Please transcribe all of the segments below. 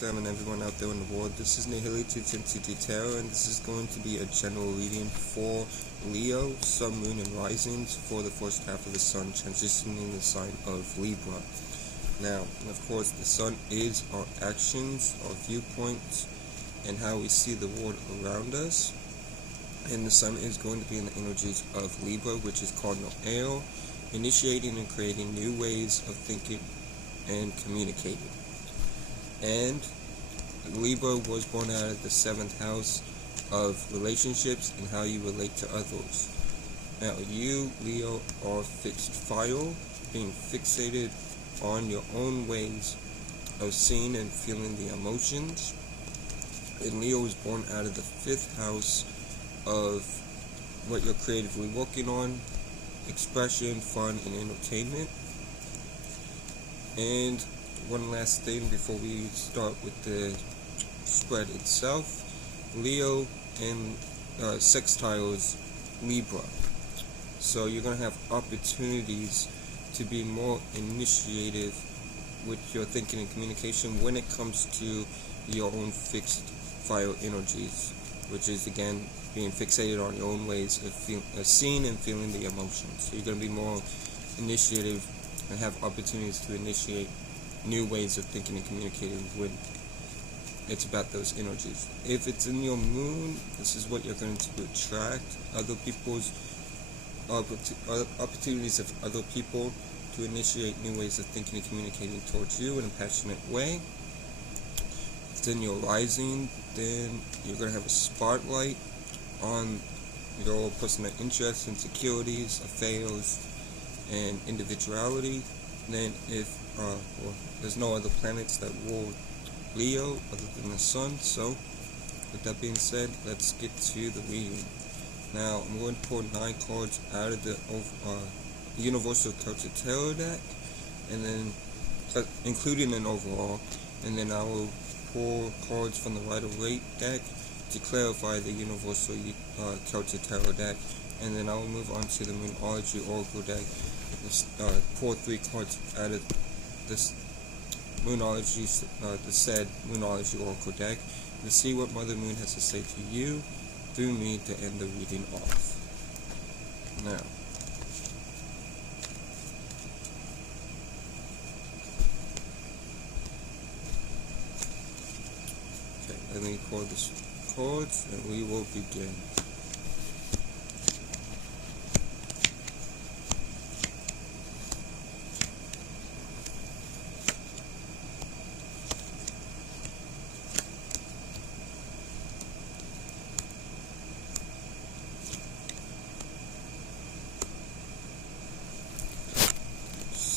fam and everyone out there in the world. This is Nihility Tintity Tarot, and this is going to be a general reading for Leo, Sun, Moon, and Risings for the first half of the Sun, transitioning the sign of Libra. Now, of course, the Sun is our actions, our viewpoints, and how we see the world around us. And the Sun is going to be in the energies of Libra, which is cardinal air, initiating and creating new ways of thinking and communicating. And Libra was born out of the 7th house of relationships and how you relate to others. Now, you, Leo, are fixed fire, being fixated on your own ways of seeing and feeling the emotions. And Leo was born out of the 5th house of what you're creatively working on, expression, fun, and entertainment. And one last thing before we start with the spread itself, Leo and sextiles Libra. So you're going to have opportunities to be more initiative with your thinking and communication when it comes to your own fixed fire energies, which is again being fixated on your own ways of seeing and feeling the emotions. So you're going to be more initiative and have opportunities to initiate new ways of thinking and communicating when it's about those energies. If it's in your moon, this is what you're going to attract: other people's opportunities of other people to initiate new ways of thinking and communicating towards you in a passionate way. If it's in your rising, then you're going to have a spotlight on your personal interests, insecurities, affairs, and individuality. Then if there's no other planets that rule Leo other than the Sun, so with that being said, let's get to the reading. Now I'm going to pull 9 cards out of the Universal Celtic Tarot deck, and then including an overall, and then I will pull cards from the Waite deck to clarify the Universal Celtic Tarot deck, and then I will move on to the Moonology Oracle deck. Pull 3 cards out of this Moonology, the said Moonology Oracle deck, to see what Mother Moon has to say to you through me to end the reading off. Now, okay, let me pull the cards and we will begin.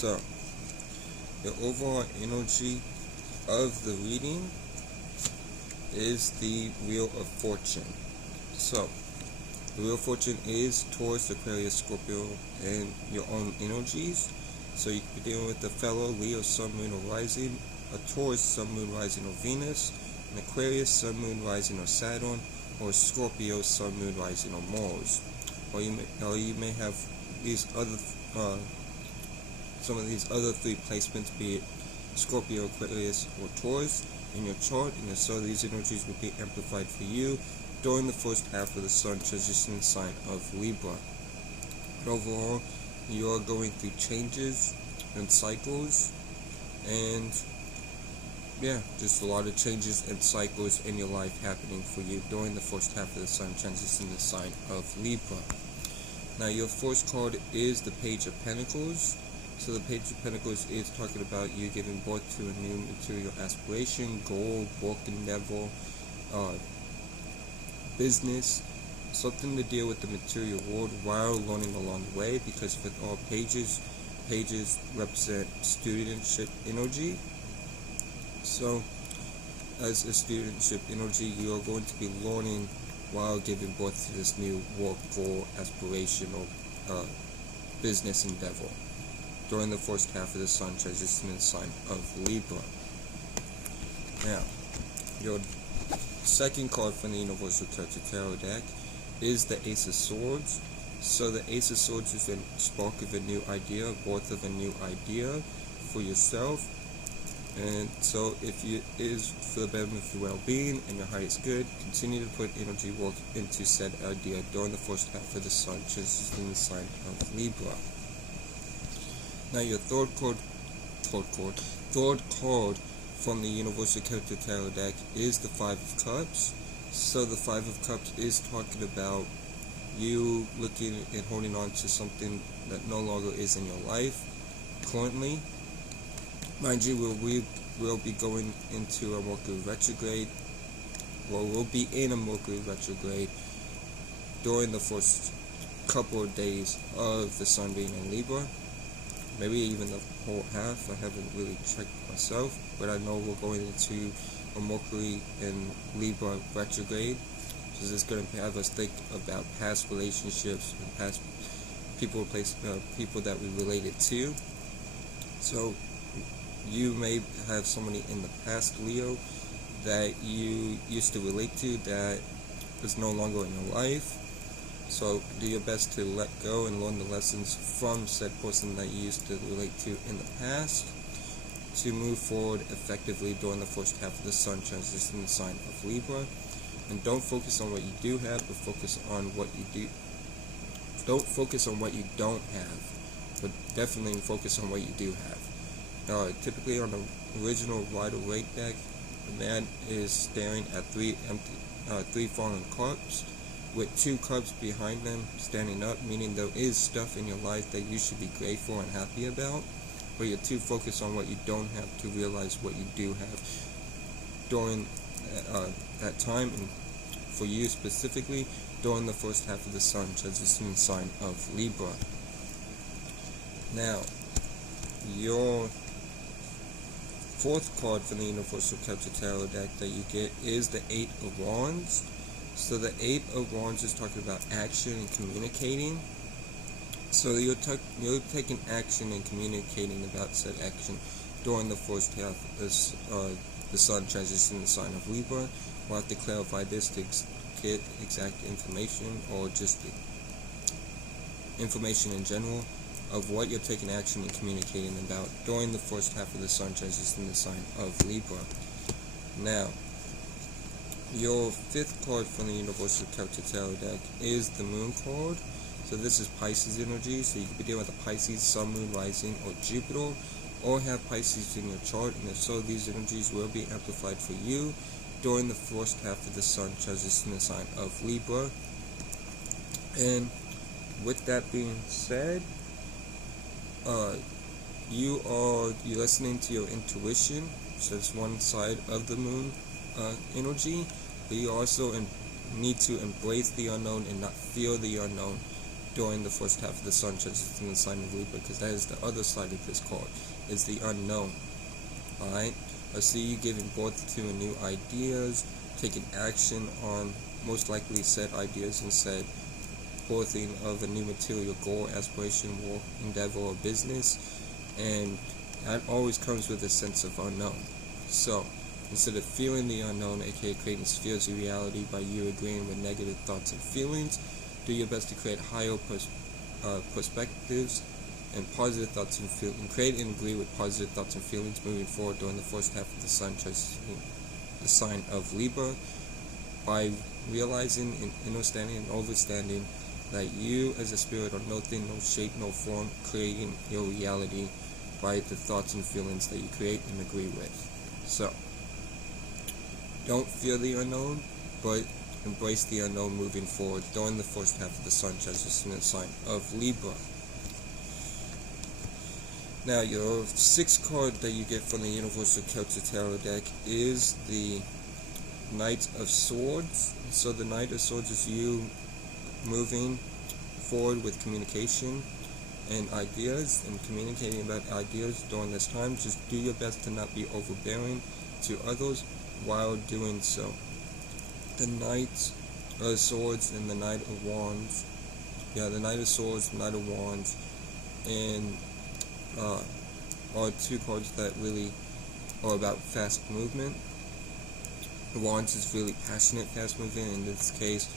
So, the overall energy of the reading is the Wheel of Fortune. So, the Wheel of Fortune is Taurus, Aquarius, Scorpio, and your own energies. So you could be dealing with the fellow Leo, Sun, Moon, or Rising, a Taurus, Sun, Moon, Rising, or Venus, an Aquarius, Sun, Moon, Rising, or Saturn, or a Scorpio, Sun, Moon, Rising, or Mars. Or you may have these other some of these other 3 placements, be it Scorpio, Aquarius, or Taurus in your chart, and so these energies will be amplified for you during the first half of the Sun transitioning sign of Libra. But overall, you are going through changes and cycles, and yeah, just a lot of changes and cycles in your life happening for you during the first half of the Sun transitioning the sign of Libra. Now, your first card is the Page of Pentacles. So the Page of Pentacles is talking about you giving birth to a new material aspiration, goal, work endeavor, business, something to deal with the material world while learning along the way, because with all pages represent studentship energy. So as a studentship energy, you are going to be learning while giving birth to this new work, goal, aspiration, or business endeavor during the first half of the Sun transitioning the sign of Libra. Now, your second card from the Universal Celtic Tarot deck is the Ace of Swords. So the Ace of Swords is a spark of a new idea, birth of a new idea for yourself. And so if you is for the betterment of your well-being and your highest good, continue to put energy work into said idea during the first half of the sun, transitioning the sign of Libra. Now your third card from the Universal Celtic Tarot deck is the Five of Cups. So the Five of Cups is talking about you looking and holding on to something that no longer is in your life currently. Mind you, we will be going into a Mercury retrograde, or we'll be in a Mercury retrograde during the first couple of days of the sun being in Libra. Maybe even the whole half. I haven't really checked myself, but I know we're going into a Mercury in Libra retrograde. So this is going to have us think about past relationships and past people that we related to. So you may have somebody in the past, Leo, that you used to relate to that is no longer in your life. So do your best to let go and learn the lessons from said person that you used to relate to in the past to move forward effectively during the first half of the sun transition, the sign of Libra. And don't focus on what you do have, but focus on what you do. Don't focus on what you don't have, but definitely focus on what you do have. Typically on the original Waite deck, the man is staring at three fallen cups, with 2 cups behind them standing up, meaning there is stuff in your life that you should be grateful and happy about, but you're too focused on what you don't have to realize what you do have during that time, and for you specifically, during the first half of the sun transition sign of Libra. Now, your fourth card from the Universal Celtic Tarot deck that you get is the Eight of Wands. So the Eight of Wands is talking about action and communicating. So you're taking action and communicating about said action during the first half of the sun transition, the sign of Libra. We'll have to clarify this to get exact information, or just information in general of what you're taking action and communicating about during the first half of the sun transition, the sign of Libra. Now, your fifth card from the Universal Celtic Tarot deck is the Moon card. So this is Pisces energy. So you could be dealing with a Pisces, Sun, Moon, Rising, or Jupiter, or have Pisces in your chart. And if so, these energies will be amplified for you during the first half of the sun transition, the sign of Libra. And with that being said, you're listening to your intuition. So it's one side of the Moon energy, but you also need to embrace the unknown and not fear the unknown during the first half of the sun transition, the sign of Libra, because that is the other side of this card, is the unknown. Alright, I see you giving birth to new ideas, taking action on most likely said ideas, and said birthing of a new material goal, aspiration, work, endeavor, or business, and that always comes with a sense of unknown. So instead of fearing the unknown, aka creating spheres of reality by you agreeing with negative thoughts and feelings, do your best to create higher perspectives and positive thoughts and feelings, and create and agree with positive thoughts and feelings moving forward during the first half of the sun transition, the sign of Libra, by realizing and understanding and understanding that you as a spirit are nothing, no shape, no form, creating your reality by the thoughts and feelings that you create and agree with. So, don't fear the unknown, but embrace the unknown moving forward during the first half of the sun transition, the sign of Libra. Now, your sixth card that you get from the Universal Celtic Tarot deck is the Knight of Swords. So the Knight of Swords is you moving forward with communication and ideas, and communicating about ideas during this time. Just do your best to not be overbearing to others while doing so. The Knight of Swords and the Knight of Wands. Yeah, the Knight of Swords, Knight of Wands, and are two cards that really are about fast movement. Wands is really passionate, fast moving. In this case,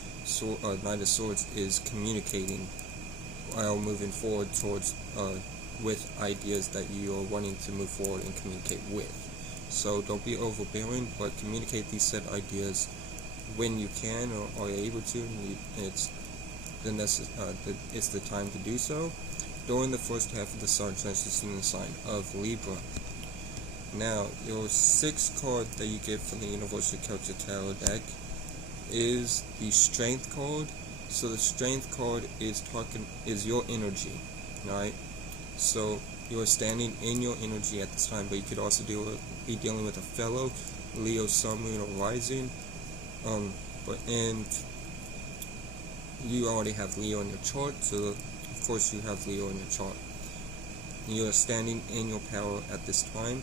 Knight of Swords is communicating while moving forward towards with ideas that you are wanting to move forward and communicate with. So don't be overbearing, but communicate these set ideas when you can or are able to, and it's the time to do so during the first half of the sun transition in the sign of Libra. Now, your sixth card that you get from the Universal Celtic Tarot deck is the Strength card. So the Strength card is your energy, right? So you're standing in your energy at this time, but you could also be dealing with a fellow Leo, Sun, Moon, or Rising. And you already have Leo in your chart, so of course you have Leo in your chart. You are standing in your power at this time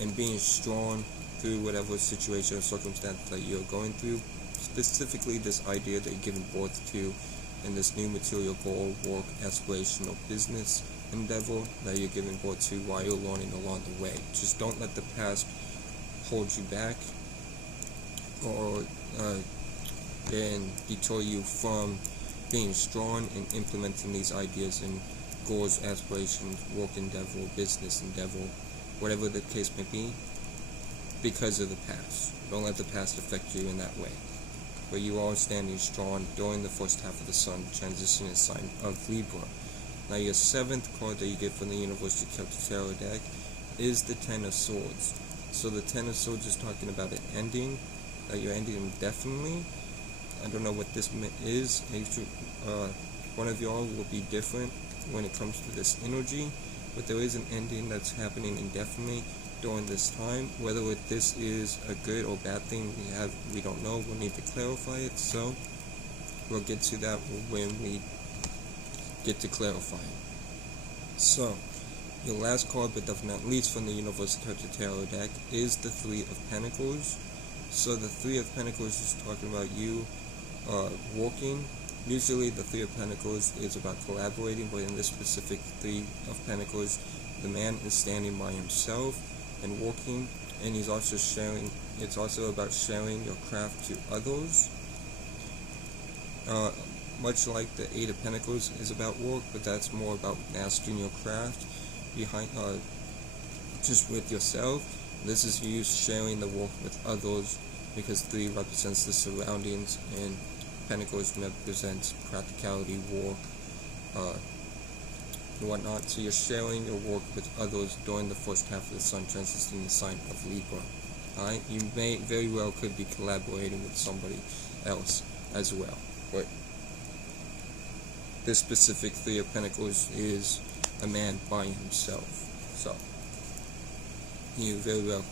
and being strong through whatever situation or circumstance that you're going through. Specifically, this idea that you're giving birth to in this new material goal, work, aspiration, or business endeavor that you're giving birth to while you're learning along the way. Just don't let the past hold you back or and deter you from being strong and implementing these ideas and goals, aspirations, work endeavor, business endeavor, whatever the case may be, because of the past. Don't let the past affect you in that way. But you are standing strong during the first half of the sun transition in sign of Libra. Now your seventh card that you get from the Universal Celtic Tarot deck is the Ten of Swords. So the Ten of Swords is talking about an ending, that you're ending indefinitely. I don't know what this is. One of y'all will be different when it comes to this energy, but there is an ending that's happening indefinitely during this time. Whether this is a good or bad thing, we don't know. We'll need to clarify it, so we'll get to that when we get to clarifying. So, your last card, but definitely not least from the Universal Celtic Tarot deck, is the Three of Pentacles. So the Three of Pentacles is talking about you working. Usually the Three of Pentacles is about collaborating, but in this specific Three of Pentacles, the man is standing by himself and working, and he's also sharing. It's also about sharing your craft to others. Much like the Eight of Pentacles is about work, but that's more about mastering your craft behind, just with yourself. This is you sharing the work with others, because three represents the surroundings and Pentacles represents practicality, work, and whatnot. So you're sharing your work with others during the first half of the sun transition in the sign of Libra. Alright, you may very well could be collaborating with somebody else as well, but this specific Three of Pentacles is a man by himself. So you very well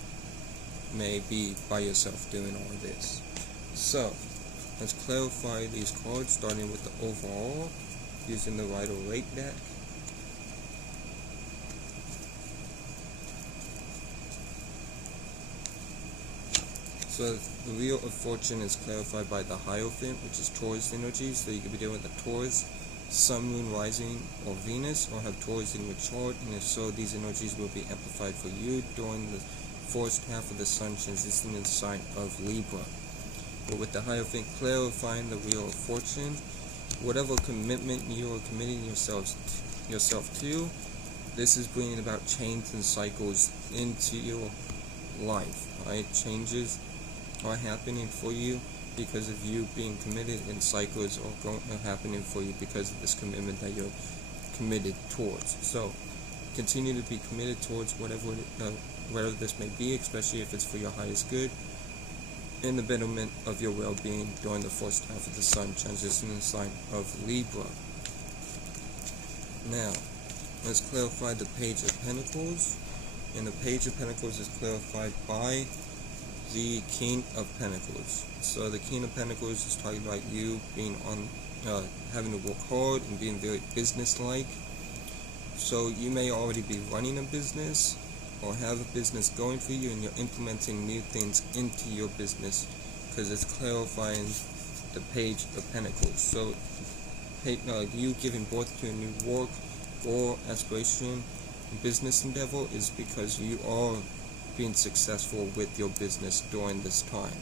may be by yourself doing all of this. So let's clarify these cards, starting with the overall using the Waite deck. So the Wheel of Fortune is clarified by the Hierophant, which is Taurus energy. So you could be dealing with a Taurus, Sun, Moon, Rising, or Venus, or have Taurus in your chart, and if so, these energies will be amplified for you during the first half of the sun transition in the sign of Libra. But with the Hierophant clarifying the Wheel of Fortune, whatever commitment you are committing yourself to, this is bringing about change and cycles into your life. Right? Changes are happening for you because of you being committed, and cycles are happening for you because of this commitment that you're committed towards. So continue to be committed towards whatever this may be, especially if it's for your highest good and the betterment of your well-being during the first half of the sun transition in the sign of Libra. Now, let's clarify the Page of Pentacles. And the Page of Pentacles is clarified by the King of Pentacles. So the King of Pentacles is talking about you being having to work hard and being very business-like. So you may already be running a business or have a business going for you, and you're implementing new things into your business because it's clarifying the Page of Pentacles. So you giving birth to a new work or aspiration, business endeavor, is because you are being successful with your business during this time.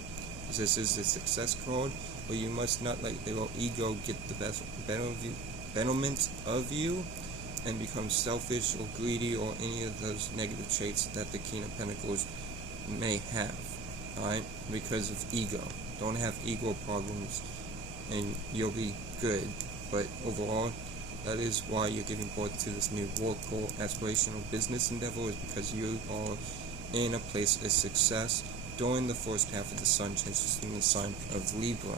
This is the success card, but you must not let your ego get the betterment of you and become selfish or greedy or any of those negative traits that the King of Pentacles may have, alright, because of ego. Don't have ego problems and you'll be good. But overall, that is why you're giving birth to this new work goal, aspirational business endeavor, is because you are in a place of success during the first half of the sun transitioning the sign of Libra.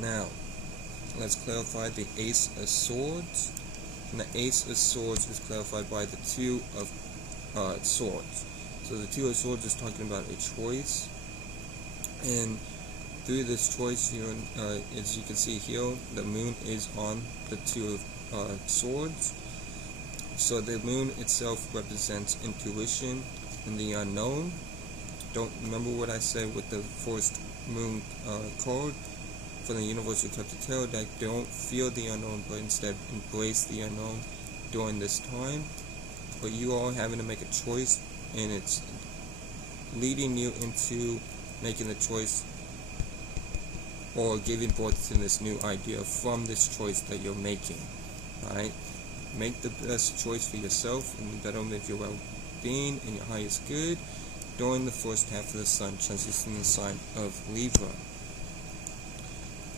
Now, let's clarify the Ace of Swords. And the Ace of Swords is clarified by the Two of Swords. So the Two of Swords is talking about a choice, and through this choice, as you can see here, the moon is on the Two of Swords. So the moon itself represents intuition and the unknown. Don't remember what I said with the first moon card for the universal collective tarot deck. Don't fear the unknown, but instead embrace the unknown during this time. But you are having to make a choice, and it's leading you into making the choice or giving birth to this new idea from this choice that you're making. Alright? Make the best choice for yourself and the betterment of your well-being and your highest good during the first half of the sun, transitioning the sign of Libra.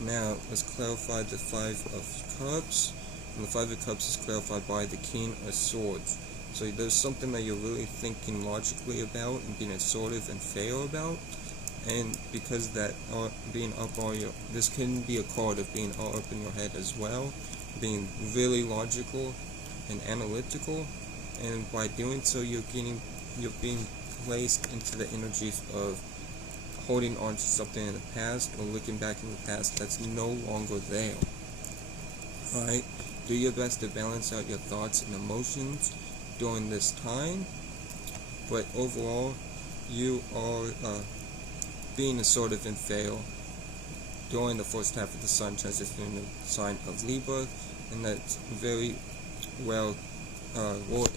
Now, let's clarify the Five of Cups. And the Five of Cups is clarified by the King of Swords. So there's something that you're really thinking logically about and being assertive and fair about. And because that being up all your, this can be a card of being all up in your head as well, being really logical and analytical, and by doing so you're being placed into the energies of holding on to something in the past or looking back in the past that's no longer there. Alright, do your best to balance out your thoughts and emotions during this time, but overall you are being assertive and fair during the first half of the sun transitioning the sign of Libra, and that's very well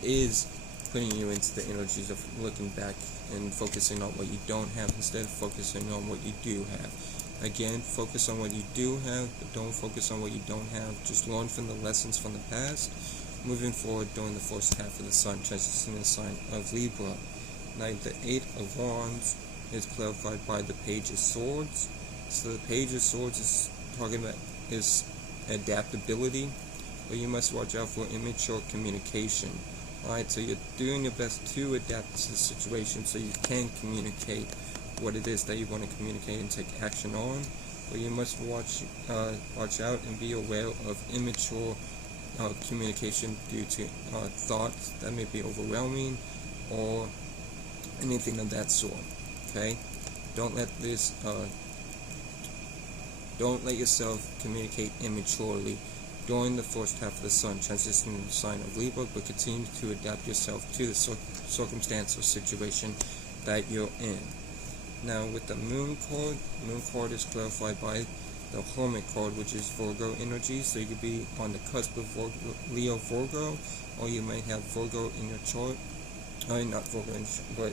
is putting you into the energies of looking back and focusing on what you don't have instead of focusing on what you do have. Again, focus on what you do have, but don't focus on what you don't have. Just learn from the lessons from the past, moving forward during the first half of the sun transitioning the sign of Libra. Now, the Eight of Wands is clarified by the Page of Swords. So the Page of Swords is talking about is adaptability, but you must watch out for immature communication. Alright, so you're doing your best to adapt to the situation so you can communicate what it is that you want to communicate and take action on, but you must watch out and be aware of immature communication due to thoughts that may be overwhelming or anything of that sort. Okay, don't let yourself communicate immaturely during the first half of the sun transitioning the sign of Libra, but continue to adapt yourself to the circumstance or situation that you're in. Now, with the moon card is clarified by the Hermit card, which is Virgo energy. So you could be on the cusp of Leo Virgo, or you might have Virgo in your chart. Not Virgo, but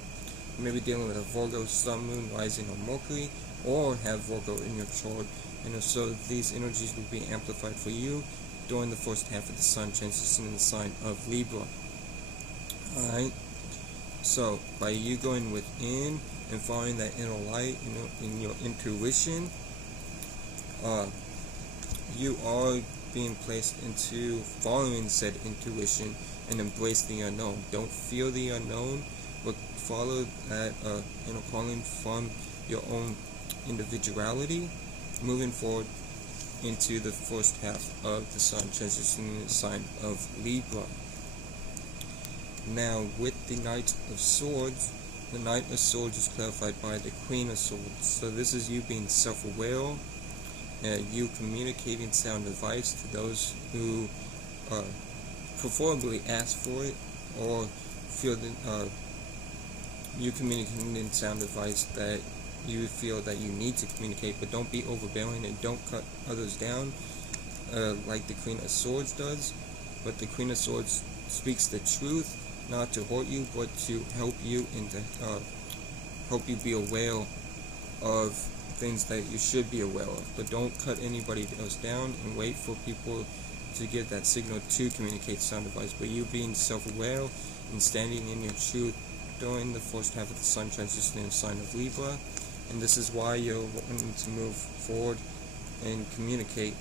maybe dealing with a Virgo sun, moon, rising, or Mercury, or have Virgo in your chart. And so these energies will be amplified for you during the first half of the sun transitioning the sign of Libra. Alright, so by you going within and following that inner light, in your intuition, you are being placed into following said intuition and embrace the unknown. Don't fear the unknown, but follow that calling from your own individuality, moving forward into the first half of the sun transitioning the sign of Libra. Now, with the Knight of Swords, the Knight of Swords is clarified by the Queen of Swords. So this is you being self-aware, you communicating sound advice to those who preferably ask for it, or feel that you communicating sound advice that you feel that you need to communicate, but don't be overbearing and don't cut others down like the Queen of Swords does. But the Queen of Swords speaks the truth, not to hurt you, but to help you and to help you be aware of things that you should be aware of. But don't cut anybody else down and wait for people to give that signal to communicate sound advice. But you being self-aware and standing in your truth during the first half of the sun transition in the sign of Libra, and this is why you're wanting to move forward and communicate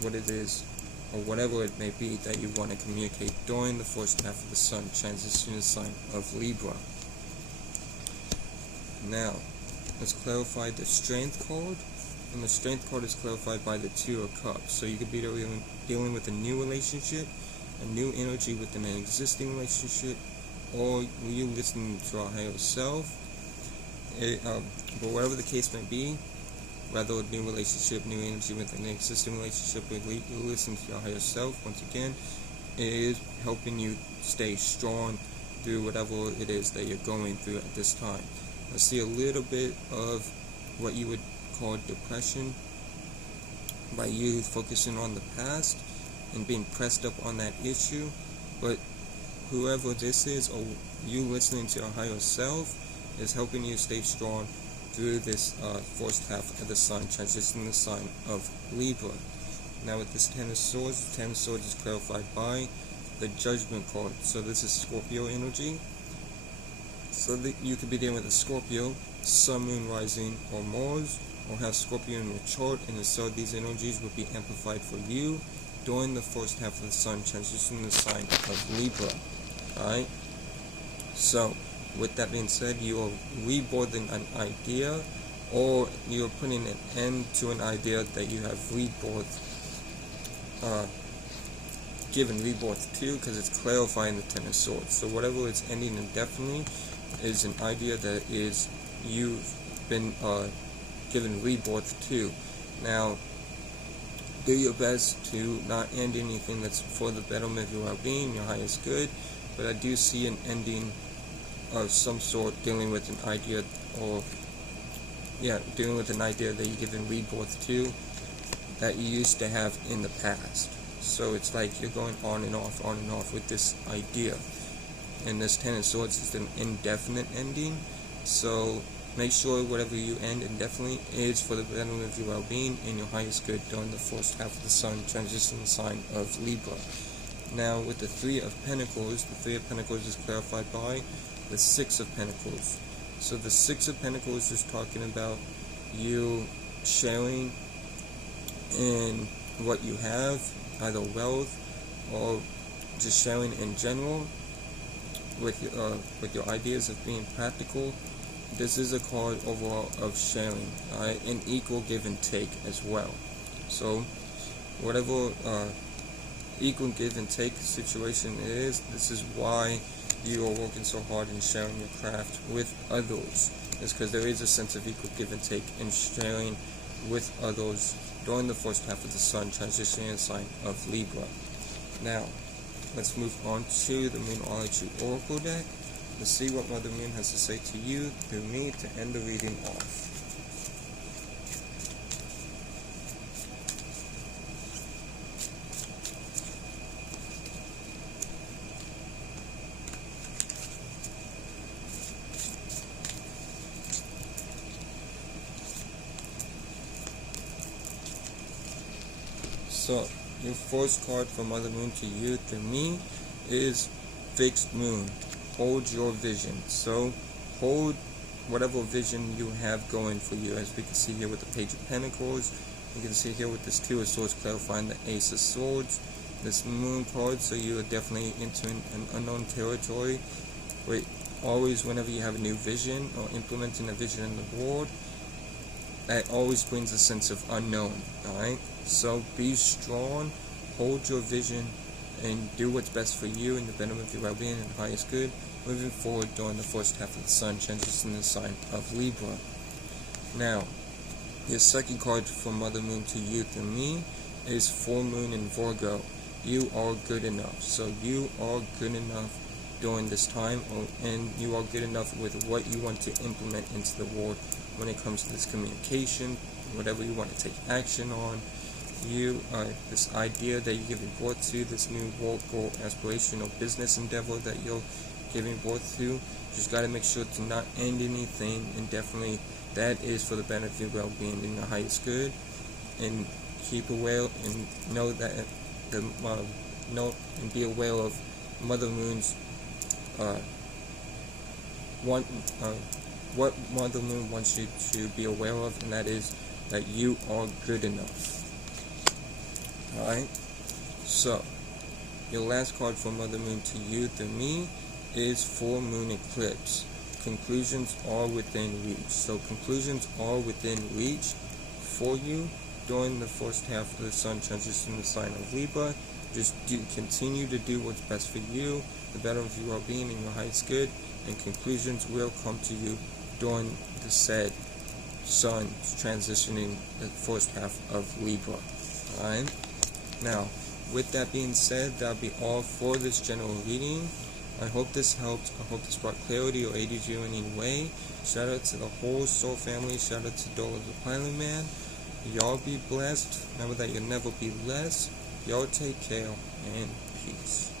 what it is or whatever it may be that you want to communicate during the first half of the sun transition in the sign of Libra. Now, let's clarify the strength card, and the strength card is clarified by the Two of Cups. So you could be dealing with a new relationship, a new energy within an existing relationship, or you listening to our higher self. But whatever the case may be, whether a new relationship, new energy within an existing relationship, or you listen to your higher self, once again, it is helping you stay strong through whatever it is that you're going through at this time. I see a little bit of what you would call depression by you focusing on the past and being pressed up on that issue, but whoever this is, or you listening to your higher self, is helping you stay strong through this first half of the sun, transitioning the sign of Libra. Now with this Ten of Swords, the Ten of Swords is clarified by the Judgment card. So this is Scorpio energy. So that you could be dealing with a Scorpio, Sun, Moon, Rising, or Mars, or have Scorpio in your chart, and so these energies will be amplified for you during the first half of the sun, transitioning the sign of Libra. Alright? So, with that being said, you are rebirthing an idea, or you are putting an end to an idea that you have given rebirth to, because it's clarifying the Ten of Swords. So whatever it's ending indefinitely is an idea that is you've been given rebirth to. Now, do your best to not end anything that's for the betterment of your well-being, your highest good, but I do see an ending of some sort dealing with an idea, or dealing with an idea that you're given rebirth to that you used to have in the past. So it's like you're going on and off with this idea. And this Ten of Swords is an indefinite ending, so make sure whatever you end indefinitely is for the betterment of your well-being and your highest good during the first half of the sun, transition sign of Libra. Now with the Three of Pentacles, the Three of Pentacles is clarified by the Six of Pentacles. So the Six of Pentacles is talking about you sharing in what you have, either wealth or just sharing in general with your ideas of being practical. This is a card overall of sharing, an equal give and take as well. So whatever equal give and take situation it is, this is why you are working so hard in sharing your craft with others. It's because there is a sense of equal give and take in sharing with others during the first half of the sun, transitioning in the sign of Libra. Now, let's move on to the Moonology Oracle deck. Let's see what Mother Moon has to say to you through me to end the reading off. So, your first card from Mother Moon to you through me is Fixed Moon. Hold your vision. So, hold whatever vision you have going for you. As we can see here with the Page of Pentacles, you can see here with this Two of Swords clarifying the Ace of Swords, this Moon card, so you are definitely entering an unknown territory. Where always, whenever you have a new vision or implementing a vision in the world, that always brings a sense of unknown. Alright? So be strong, hold your vision, and do what's best for you and the betterment of your well-being and highest good, moving forward during the first half of the sun, transitioning the sign of Libra. Now, your second card from Mother Moon to you through me is Full Moon in Virgo. You are good enough. So you are good enough during this time, and you are good enough with what you want to implement into the world when it comes to this communication, whatever you want to take action on. You are this idea that you're giving birth to, this new work goal, aspirational business endeavor that you're giving birth to. Just got to make sure to not end anything, and definitely that is for the benefit of your well-being and your highest good. And keep aware and know that know and be aware of Mother Moon's want what Mother Moon wants you to be aware of, and that is that you are good enough. Alright? So, your last card for Mother Moon to you, the me, is full moon eclipse. Conclusions are within reach. So conclusions are within reach for you during the first half of the sun transition in the sign of Libra. Just continue to do what's best for you, the better of your well-being and your highest good, and conclusions will come to you during the said sun transitioning the first half of Libra. Alright? Now, with that being said, that'll be all for this general reading. I hope this helped. I hope this brought clarity or aided you in any way. Shout out to the whole Soul family. Shout out to Dolo the Pilot Man. Y'all be blessed. Remember that you'll never be less. Y'all take care and peace.